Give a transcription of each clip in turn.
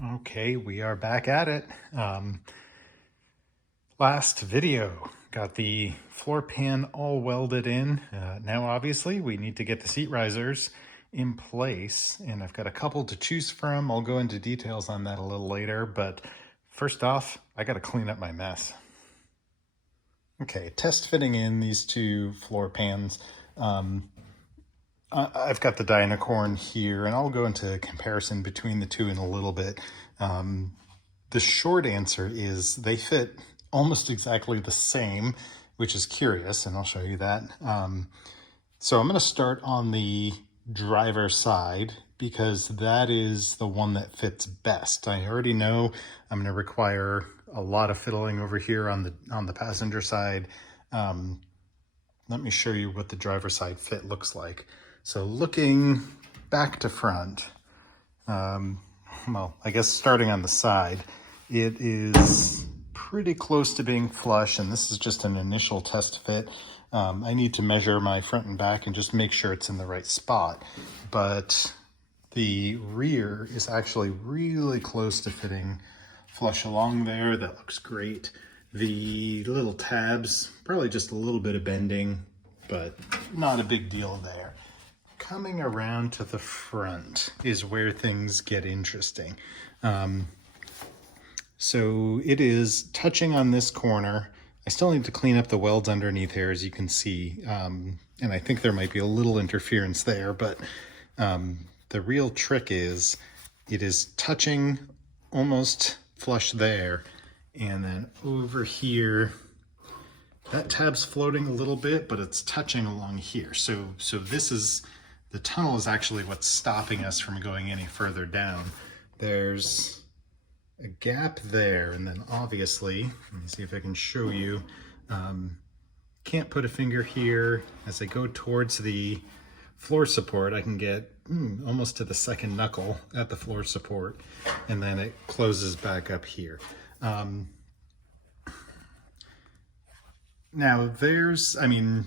Okay, we are back at it. Last video, got the floor pan all welded in. Now obviously we need to get the seat risers in place, and I've got a couple to choose from. I'll go into details on that a little later, but first off, I gotta clean up my mess. Okay, test fitting in these two floor pans. I've got the Dynacorn here, and I'll go into comparison between the two in a little bit. The short answer is they fit almost exactly the same, which is curious, and I'll show you that. So I'm going to start on the driver side because that is the one that fits best. I already know I'm going to require a lot of fiddling over here on the passenger side. Let me show you what the driver side fit looks like. So looking back to front, well, I guess starting on the side, it is pretty close to being flush, and this is just an initial test fit. I need to measure my front and back and just make sure it's in the right spot. But the rear is actually really close to fitting flush along there. That looks great. The little tabs, probably just a little bit of bending, but not a big deal there. Coming around to the front is where things get interesting. So it is touching on this corner. I still need to clean up the welds underneath here, as you can see. And I think there might be a little interference there, but the real trick is it is touching almost flush there. And then over here, that tab's floating a little bit, but it's touching along here. So this is, the tunnel is actually what's stopping us from going any further down. There's a gap there, and then obviously, let me see if I can show you, can't put a finger here. As I go towards the floor support, I can get almost to the second knuckle at the floor support, and then it closes back up here. Now there's, I mean,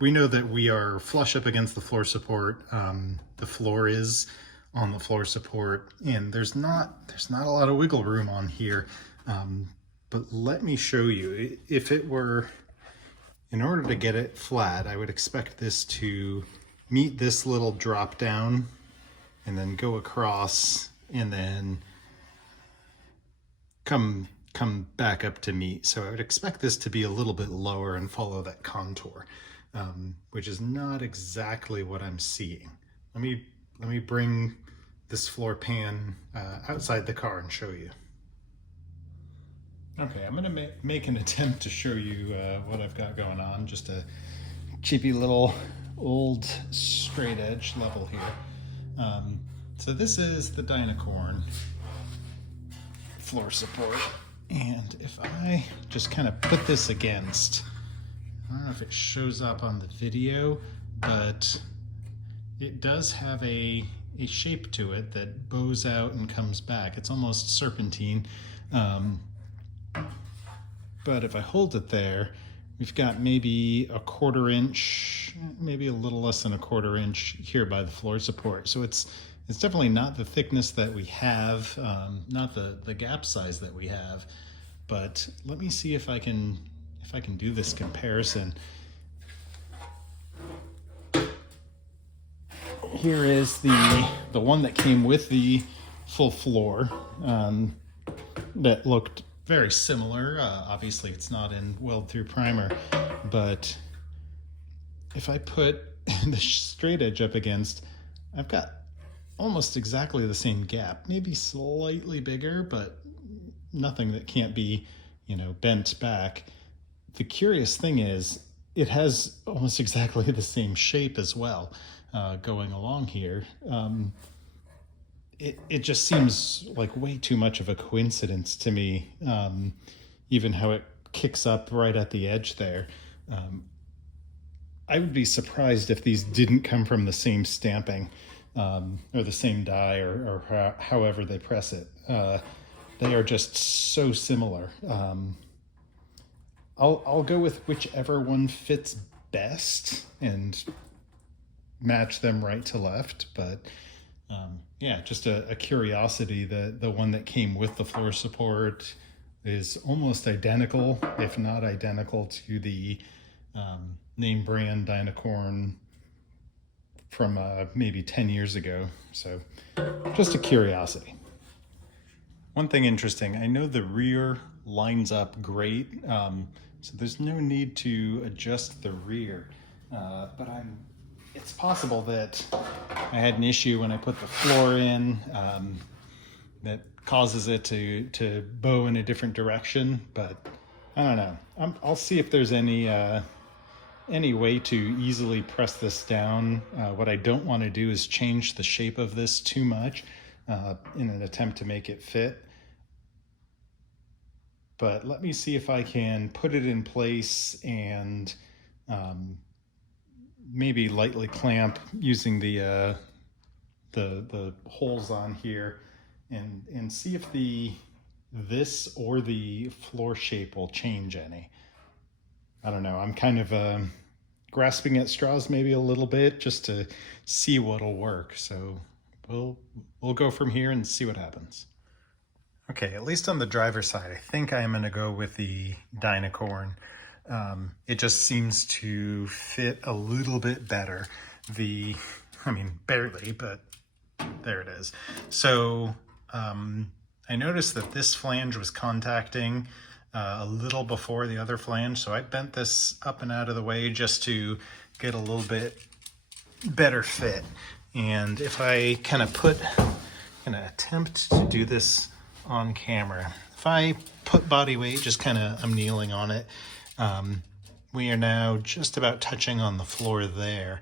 we know that we are flush up against the floor support. The floor is on the floor support, and there's not a lot of wiggle room on here. But let me show you. If it were, in order to get it flat, I would expect this to meet this little drop down and then go across and then come back up to meet. So I would expect this to be a little bit lower and follow that contour. Which is not exactly what I'm seeing. Let me bring this floor pan outside the car and show you. Okay, I'm gonna make an attempt to show you what I've got going on. Just a cheapy little old straight edge level here. So this is the Dynacorn floor support, and if I just kind of put this against, I don't know if it shows up on the video, but it does have a shape to it that bows out and comes back. It's almost serpentine. But if I hold it there, we've got maybe a 1/4 inch, maybe a little less than a 1/4 inch here by the floor support. So it's definitely not the thickness that we have, not the gap size that we have. But let me see if I can do this comparison. Here is the one that came with the full floor, that looked very similar. Obviously it's not in weld through primer, but if I put the straight edge up against, I've got almost exactly the same gap, maybe slightly bigger, but nothing that can't be, bent back. The curious thing is it has almost exactly the same shape as well, going along here. It just seems like way too much of a coincidence to me, even how it kicks up right at the edge there. I would be surprised if these didn't come from the same stamping, or the same die, or however they press it. They are just so similar. I'll go with whichever one fits best and match them right to left, but yeah, just a curiosity. The one that came with the floor support is almost identical, if not identical, to the name brand Dynacorn from maybe 10 years ago. So just a curiosity. One thing interesting, I know the rear lines up great, so there's no need to adjust the rear, but it's possible that I had an issue when I put the floor in that causes it to bow in a different direction, but I don't know. I'll see if there's any way to easily press this down. What I don't want to do is change the shape of this too much in an attempt to make it fit. But let me see if I can put it in place and maybe lightly clamp using the holes on here, and see if this or the floor shape will change any. I don't know. I'm kind of grasping at straws maybe a little bit just to see what'll work. So we'll go from here and see what happens. Okay, at least on the driver's side, I think I'm going to go with the Dynacorn. It just seems to fit a little bit better. I mean, barely, but there it is. So I noticed that this flange was contacting a little before the other flange, so I bent this up and out of the way just to get a little bit better fit. And if I kind of attempt to do this on camera, if I put body weight, just kind of, I'm kneeling on it, we are now just about touching on the floor there.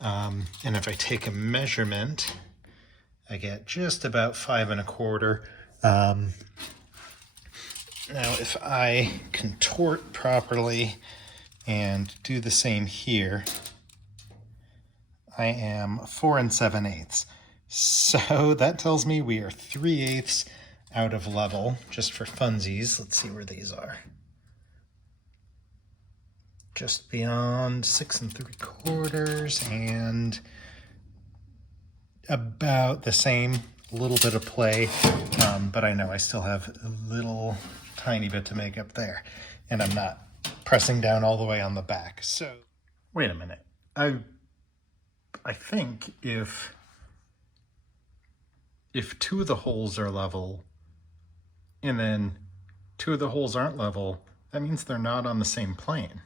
And if I take a measurement, I get just about 5 1/4. Now, if I contort properly and do the same here, I am 4 7/8. So that tells me we are 3/8 out of level, just for funsies. Let's see where these are. Just beyond 6 3/4 and about the same, a little bit of play, but I know I still have a little tiny bit to make up there, and I'm not pressing down all the way on the back. So wait a minute. I think if 2 of the holes are level and then 2 of the holes aren't level, that means they're not on the same plane,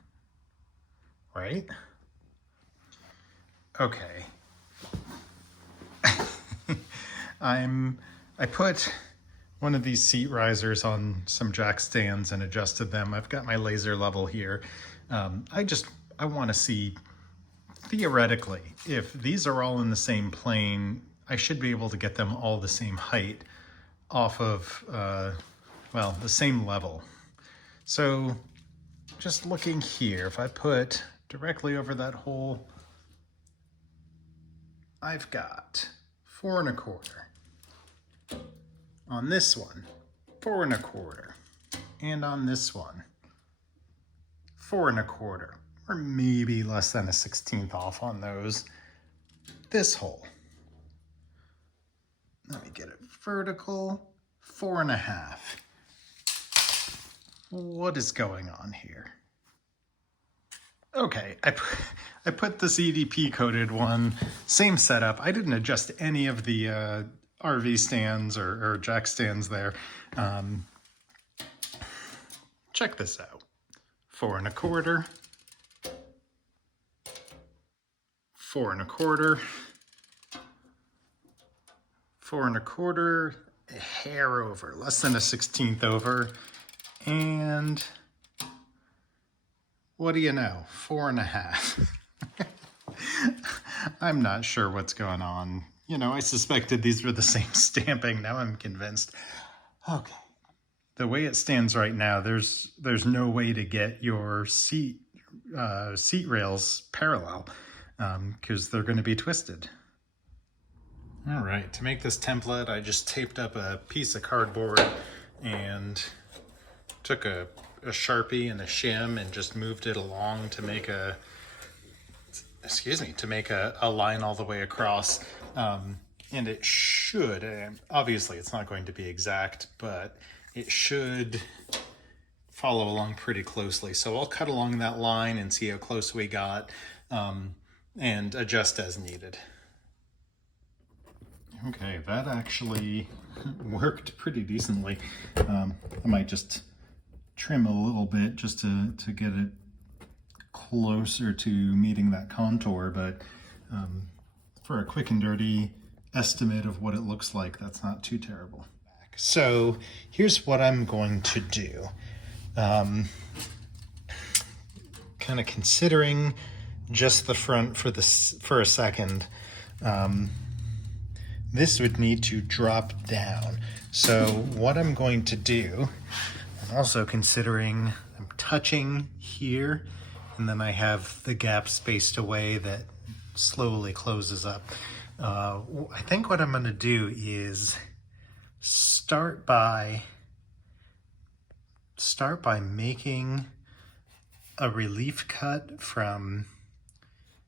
right? Okay. I put one of these seat risers on some jack stands and adjusted them. I've got my laser level here. I want to see, theoretically, if these are all in the same plane, I should be able to get them all the same height off of, the same level. So just looking here, if I put directly over that hole, I've got 4 1/4. On this one, 4 1/4. And on this one, 4 1/4. Or maybe less than a 1/16 off on those. This hole, let me get it vertical, 4 1/2. What is going on here? Okay, I put this EDP coated one, same setup. I didn't adjust any of the RV stands or jack stands there. Check this out. 4 1/4. 4 1/4. 4 1/4. A hair over, less than a 1/16 over. And what do you know? 4 1/2. I'm not sure what's going on. You know, I suspected these were the same stamping. Now I'm convinced. Okay. The way it stands right now, there's no way to get your seat rails parallel because they're going to be twisted. All right, to make this template, I just taped up a piece of cardboard and took a Sharpie and a shim and just moved it along to make a line all the way across. And it should, obviously it's not going to be exact, but it should follow along pretty closely. So I'll cut along that line and see how close we got, and adjust as needed. Okay, that actually worked pretty decently. I might just trim a little bit just to get it closer to meeting that contour, but for a quick and dirty estimate of what it looks like, that's not too terrible. So here's what I'm going to do. Kind of considering just the front for a second, this would need to drop down. So what I'm going to do, I'm also considering I'm touching here, and then I have the gap spaced away that slowly closes up. I think what I'm going to do is start by making a relief cut from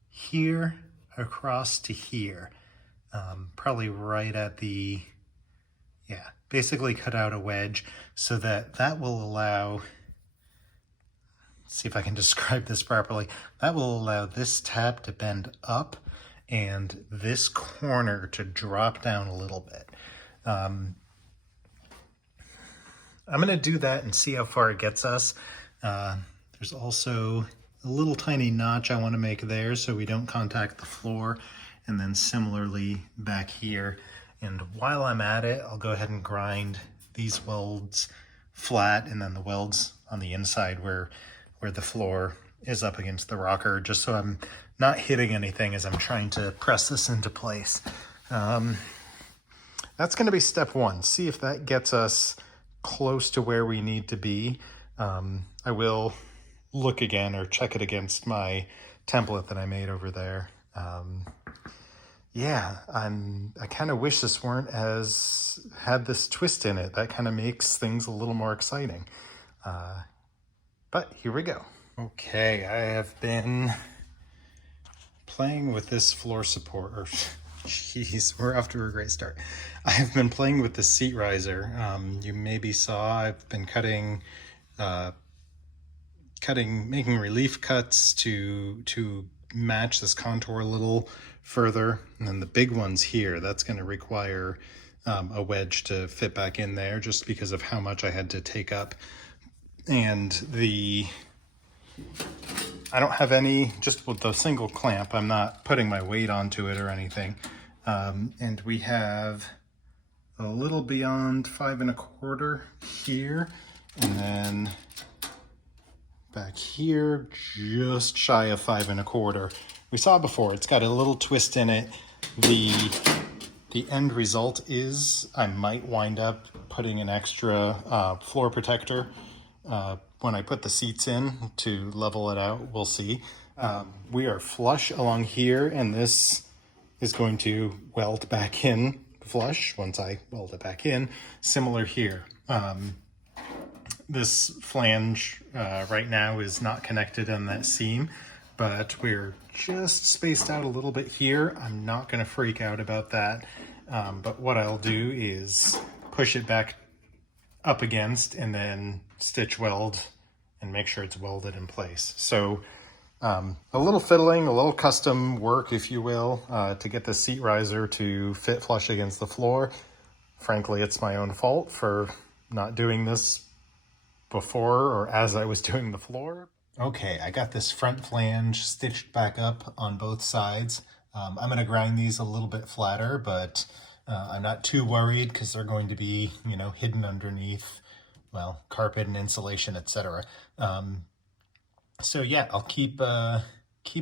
here across to here, probably right at the, basically cut out a wedge so that will allow, see if I can describe this properly, that will allow this tab to bend up and this corner to drop down a little bit. I'm going to do that and see how far it gets us. There's also a little tiny notch I want to make there so we don't contact the floor, and then similarly back here. And while I'm at it, I'll go ahead and grind these welds flat, and then the welds on the inside where the floor is up against the rocker, just so I'm not hitting anything as I'm trying to press this into place. That's going to be step one. See if that gets us close to where we need to be. I will look again or check it against my template that I made over there. I kind of wish this weren't had this twist in it. That kind of makes things a little more exciting. But here we go. Okay, I have been playing with this floor support, or jeez, we're off to a great start. I have been playing with the seat riser. You maybe saw I've been making relief cuts to match this contour a little further. And then the big ones here, that's going to require a wedge to fit back in there just because of how much I had to take up. And I don't have any, just with the single clamp, I'm not putting my weight onto it or anything. And we have a little beyond 5 1/4 here, and then back here just shy of 5 1/4. We saw before, it's got a little twist in it. The end result is I might wind up putting an extra floor protector when I put the seats in to level it out. We'll see. We are flush along here, and this is going to weld back in flush once I weld it back in. Similar here. This flange right now is not connected on that seam, but we're just spaced out a little bit here. I'm not going to freak out about that, but what I'll do is push it back up against and then stitch weld and make sure it's welded in place. So a little fiddling, a little custom work, if you will, to get the seat riser to fit flush against the floor. Frankly, it's my own fault for not doing this before or as I was doing the floor. Okay, I got this front flange stitched back up on both sides. I'm going to grind these a little bit flatter, but I'm not too worried because they're going to be, hidden underneath, well, carpet and insulation, etc. So yeah, I'll keep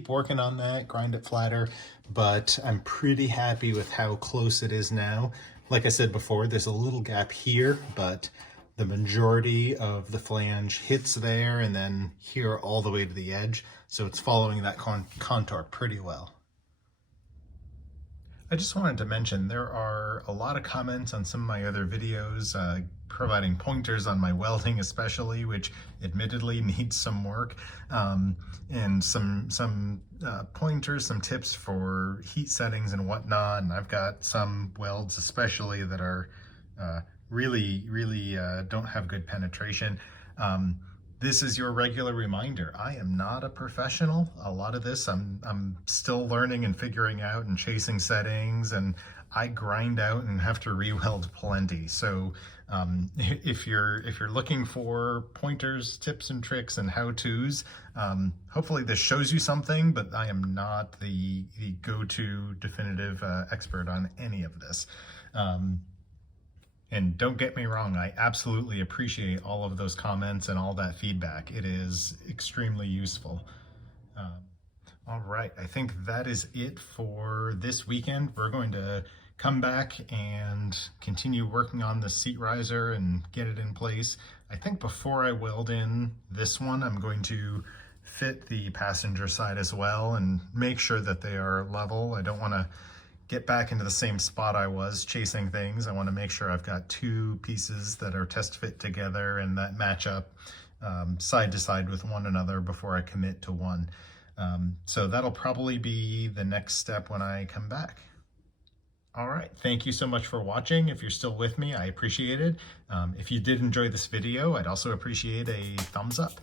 working on that, grind it flatter, but I'm pretty happy with how close it is now. Like I said before, there's a little gap here, but the majority of the flange hits there and then here all the way to the edge. So it's following that contour pretty well. I just wanted to mention there are a lot of comments on some of my other videos providing pointers on my welding especially, which admittedly needs some work, and some pointers, some tips for heat settings and whatnot. And I've got some welds especially that are really don't have good penetration. This is your regular reminder. I am not a professional. A lot of this I'm still learning and figuring out and chasing settings, and I grind out and have to re-weld plenty. So if you're looking for pointers, tips and tricks and how-tos, hopefully this shows you something, but I am not the go-to definitive expert on any of this. And don't get me wrong, I absolutely appreciate all of those comments and all that feedback. It is extremely useful. All right, I think that is it for this weekend. We're going to come back and continue working on the seat riser and get it in place. I think before I weld in this one, I'm going to fit the passenger side as well and make sure that they are level. I don't want to get back into the same spot I was chasing things. I want to make sure I've got two pieces that are test fit together and that match up side to side with one another before I commit to one. So that'll probably be the next step when I come back. All right, thank you so much for watching. If you're still with me, I appreciate it. If you did enjoy this video, I'd also appreciate a thumbs up.